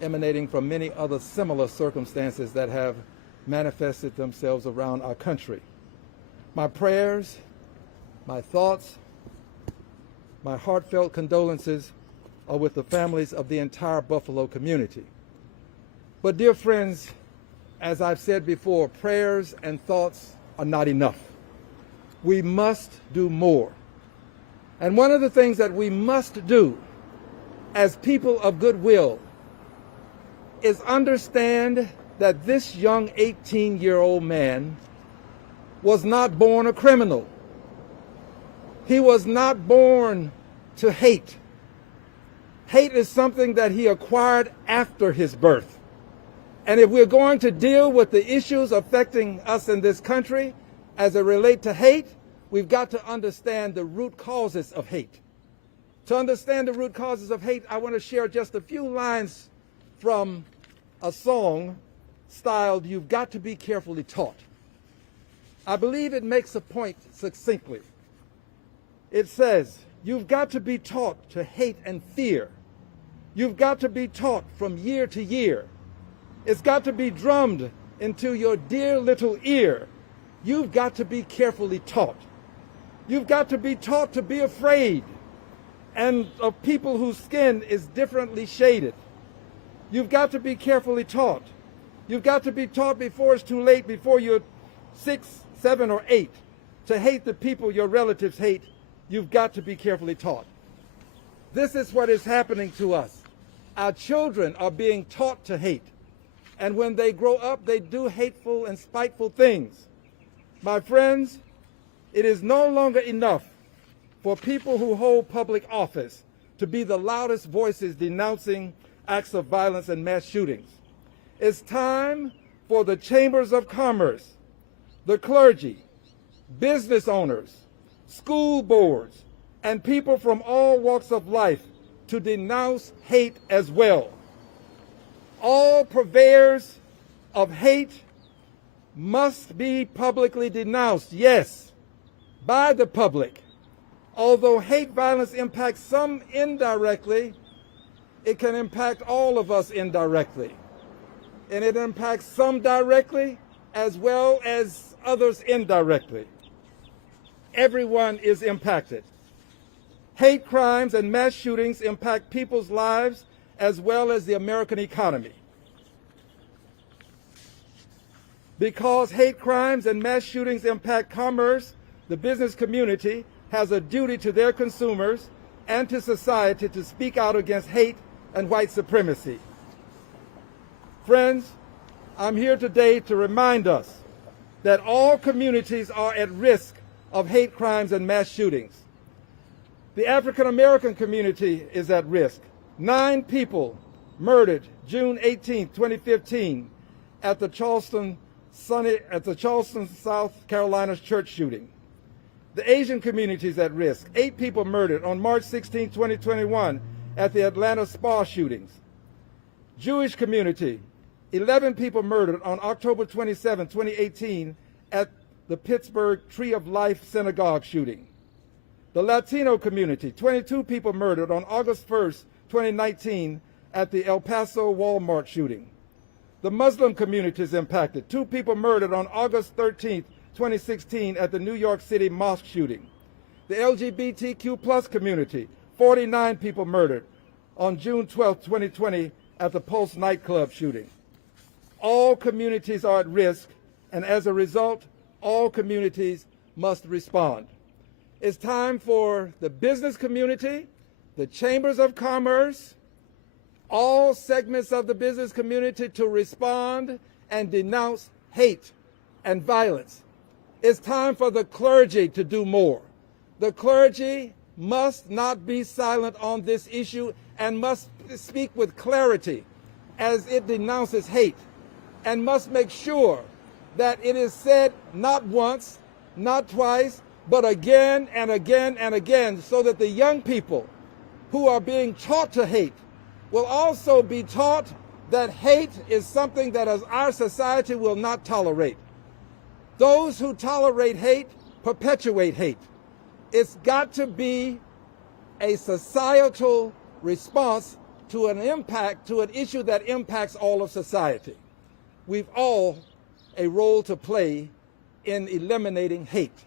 emanating from many other similar circumstances that have manifested themselves around our country. My prayers, my thoughts, my heartfelt condolences are with the families of the entire Buffalo community. But dear friends, as I've said before, prayers and thoughts are not enough. We must do more. And one of the things that we must do as people of goodwill is understand that this young 18-year-old man was not born a criminal. He was not born to hate. Hate is something that he acquired after his birth. And if we're going to deal with the issues affecting us in this country as it relates to hate, we've got to understand the root causes of hate. To understand the root causes of hate, I want to share just a few lines from a song styled, "You've Got to Be Carefully Taught." I believe it makes a point succinctly. It says, you've got to be taught to hate and fear. You've got to be taught from year to year. It's got to be drummed into your dear little ear. You've got to be carefully taught. You've got to be taught to be afraid and of people whose skin is differently shaded. You've got to be carefully taught. You've got to be taught before it's too late, before you're 6, 7, or 8, to hate the people your relatives hate. You've got to be carefully taught. This is what is happening to us. Our children are being taught to hate. And when they grow up, they do hateful and spiteful things. My friends, it is no longer enough for people who hold public office to be the loudest voices denouncing acts of violence and mass shootings. It's time for the chambers of commerce, the clergy, business owners, school boards, and people from all walks of life to denounce hate as well. All purveyors of hate must be publicly denounced, yes, by the public. Although hate violence impacts some indirectly, it can impact all of us indirectly. And it impacts some directly as well as others indirectly. Everyone is impacted. Hate crimes and mass shootings impact people's lives as well as the American economy. Because hate crimes and mass shootings impact commerce, the business community has a duty to their consumers and to society to speak out against hate and white supremacy. Friends, I'm here today to remind us that all communities are at risk of hate crimes and mass shootings. The African American community is at risk. 9 people murdered June 18, 2015 at the Charleston, South Carolina church shooting. The Asian community is at risk. 8 people murdered on March 16, 2021 at the Atlanta spa shootings. Jewish community, 11 people murdered on October 27, 2018 at the Pittsburgh Tree of Life synagogue shooting. The Latino community, 22 people murdered on August 1st, 2019 at the El Paso Walmart shooting. The Muslim community is impacted. 2 people murdered on August 13th, 2016 at the New York City mosque shooting. The LGBTQ plus community, 49 people murdered on June 12th, 2020 at the Pulse nightclub shooting. All communities are at risk, and as a result, all communities must respond. It's time for the business community, the chambers of commerce, all segments of the business community to respond and denounce hate and violence. It's time for the clergy to do more. The clergy must not be silent on this issue and must speak with clarity as it denounces hate, and must make sure that it is said not once, not twice, but again and again and again, so that the young people who are being taught to hate will also be taught that hate is something that as our society will not tolerate. Those who tolerate hate perpetuate hate. It's got to be a societal response to an issue that impacts all of society. We've all a role to play in eliminating hate.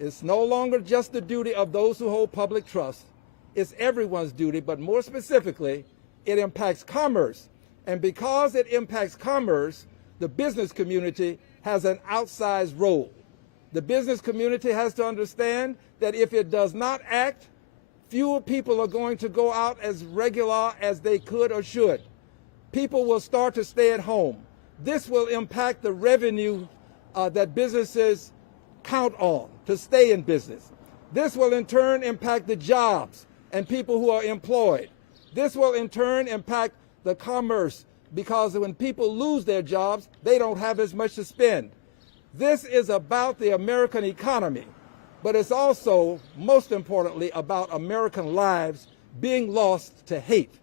It's no longer just the duty of those who hold public trust. It's everyone's duty, but more specifically, it impacts commerce. And because it impacts commerce, the business community has an outsized role. The business community has to understand that if it does not act, fewer people are going to go out as regular as they could or should. People will start to stay at home. This will impact the revenue that businesses count on to stay in business. This will in turn impact the jobs and people who are employed. This will in turn impact the commerce, because when people lose their jobs, they don't have as much to spend. This is about the American economy, but it's also, most importantly, about American lives being lost to hate.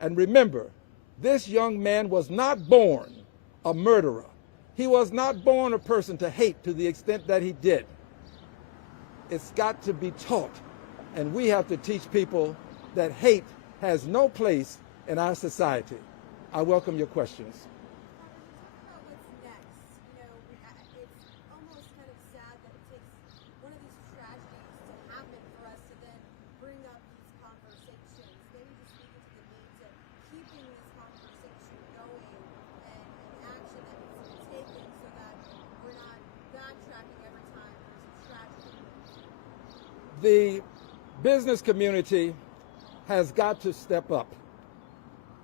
And remember, this young man was not born a murderer. He was not born a person to hate to the extent that he did. It's got to be taught, and we have to teach people that hate has no place in our society. I welcome your questions. What's next? You know, it's almost kind of sad that it takes one of these tragedies to happen for us to then bring up these conversations. Maybe just speak into the need to keeping this conversation going and action that needs to be taken so that we're not backtracking every time there's a tragedy. The business community has got to step up.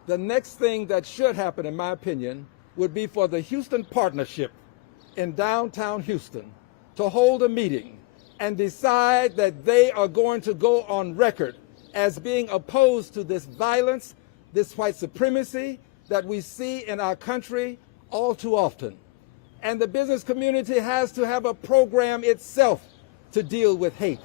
The next thing that should happen, in my opinion, would be for the Houston Partnership in downtown Houston to hold a meeting and decide that they are going to go on record as being opposed to this violence, this white supremacy that we see in our country all too often. And the business community has to have a program itself to deal with hate.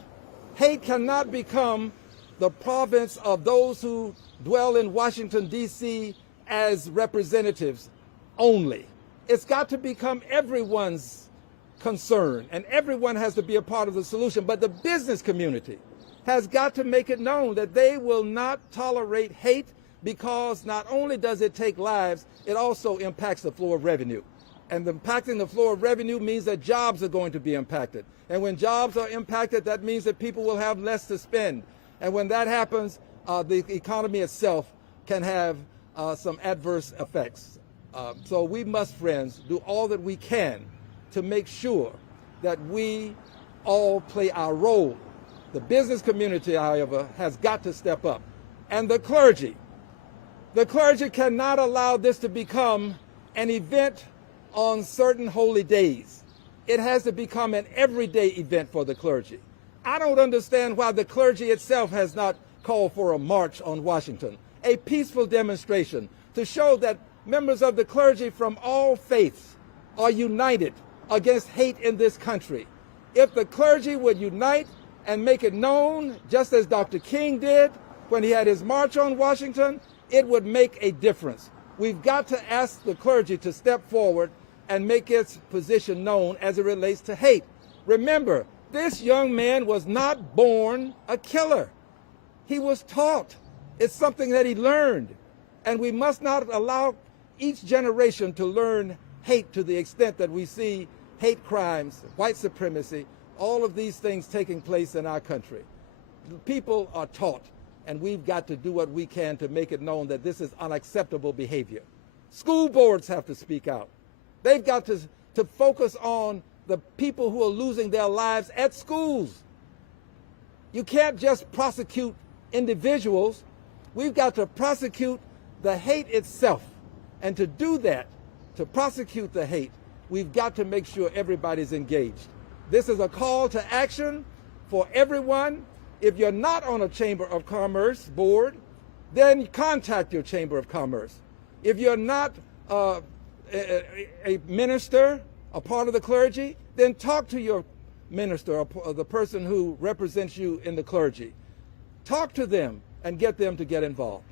Hate cannot become the province of those who dwell in Washington, D.C. as representatives only. It's got to become everyone's concern, and everyone has to be a part of the solution. But the business community has got to make it known that they will not tolerate hate, because not only does it take lives, it also impacts the flow of revenue. And impacting the flow of revenue means that jobs are going to be impacted. And when jobs are impacted, that means that people will have less to spend. And when that happens, the economy itself can have some adverse effects. So we must, friends, do all that we can to make sure that we all play our role. The business community, however, has got to step up. And the clergy cannot allow this to become an event on certain holy days. It has to become an everyday event for the clergy. I don't understand why the clergy itself has not called for a march on Washington, a peaceful demonstration to show that members of the clergy from all faiths are united against hate in this country. If the clergy would unite and make it known, just as Dr. King did when he had his march on Washington, it would make a difference. We've got to ask the clergy to step forward and make its position known as it relates to hate. Remember, this young man was not born a killer. He was taught. It's something that he learned. And we must not allow each generation to learn hate to the extent that we see hate crimes, white supremacy, all of these things taking place in our country. People are taught, and we've got to do what we can to make it known that this is unacceptable behavior. School boards have to speak out. They've got to focus on the people who are losing their lives at schools. You can't just prosecute individuals. We've got to prosecute the hate itself. And to do that, to prosecute the hate, we've got to make sure everybody's engaged. This is a call to action for everyone. If you're not on a Chamber of Commerce board, then contact your Chamber of Commerce. If you're not a minister, a part of the clergy, then talk to your minister or the person who represents you in the clergy. Talk to them and get them to get involved.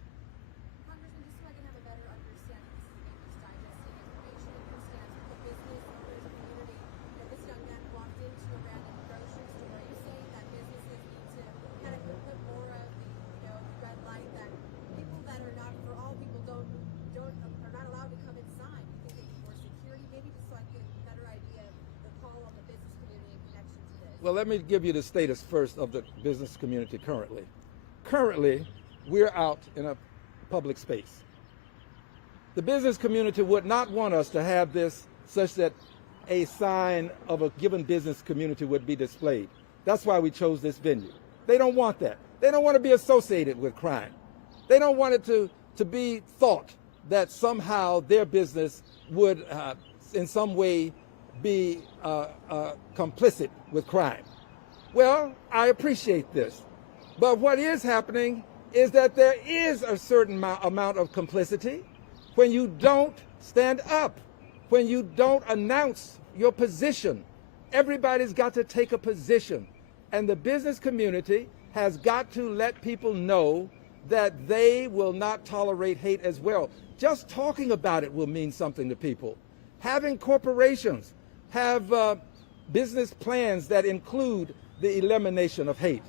Congressman, just so I can have a better understanding, this is me just digesting information, your stance with the business owners and community, that this young man walked into a random grocery store. Are you saying that businesses need to kind of put more of the, the red light, that people that are not Well, let me give you the status first of the business community currently. Currently, we're out in a public space. The business community would not want us to have this such that a sign of a given business community would be displayed. That's why we chose this venue. They don't want that. They don't want to be associated with crime. They don't want it to be thought that somehow their business would in some way be complicit with crime. Well, I appreciate this. But what is happening is that there is a certain amount of complicity when you don't stand up, when you don't announce your position. Everybody's got to take a position. And the business community has got to let people know that they will not tolerate hate as well. Just talking about it will mean something to people. Having corporations have business plans that include the elimination of hate.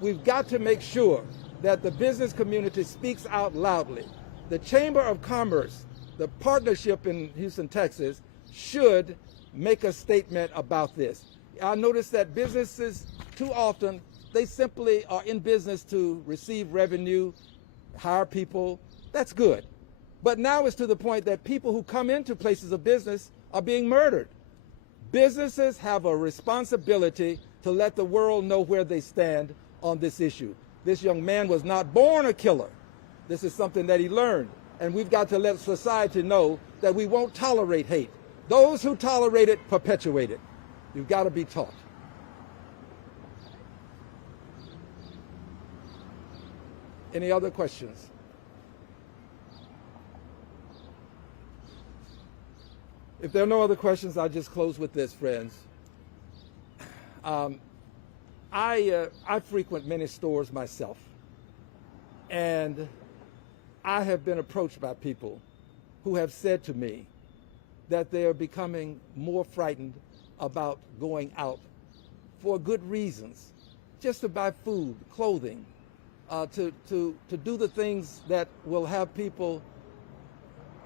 We've got to make sure that the business community speaks out loudly. The Chamber of Commerce, the partnership in Houston, Texas, should make a statement about this. I notice that businesses, too often, they simply are in business to receive revenue, hire people. That's good. But now it's to the point that people who come into places of business are being murdered. Businesses have a responsibility to let the world know where they stand on this issue. This young man was not born a killer. This is something that he learned. And we've got to let society know that we won't tolerate hate. Those who tolerate it, perpetuate it. You've got to be taught. Any other questions? If there are no other questions, I'll just close with this, friends. I frequent many stores myself, and I have been approached by people who have said to me that they are becoming more frightened about going out for good reasons, just to buy food, clothing, to do the things that will have people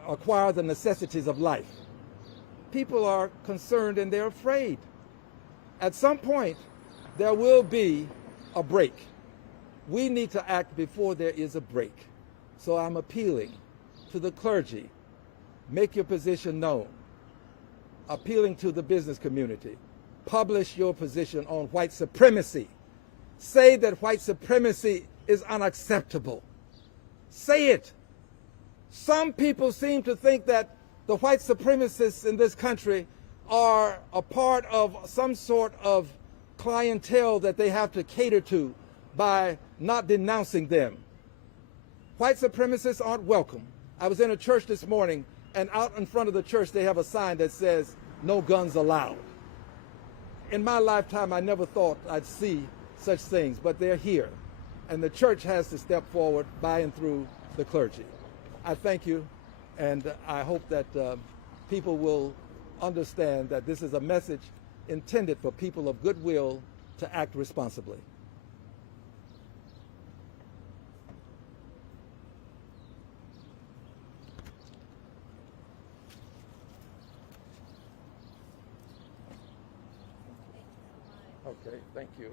acquire the necessities of life. People are concerned and they're afraid. At some point, there will be a break. We need to act before there is a break. So I'm appealing to the clergy. Make your position known. Appealing to the business community. Publish your position on white supremacy. Say that white supremacy is unacceptable. Say it. Some people seem to think that the white supremacists in this country are a part of some sort of clientele that they have to cater to by not denouncing them. White supremacists aren't welcome. I was in a church this morning, and out in front of the church they have a sign that says, "No guns allowed." In my lifetime, I never thought I'd see such things, but they're here. And the church has to step forward by and through the clergy. I thank you, and I hope that people will understand that this is a message intended for people of goodwill to act responsibly. Okay, thank you.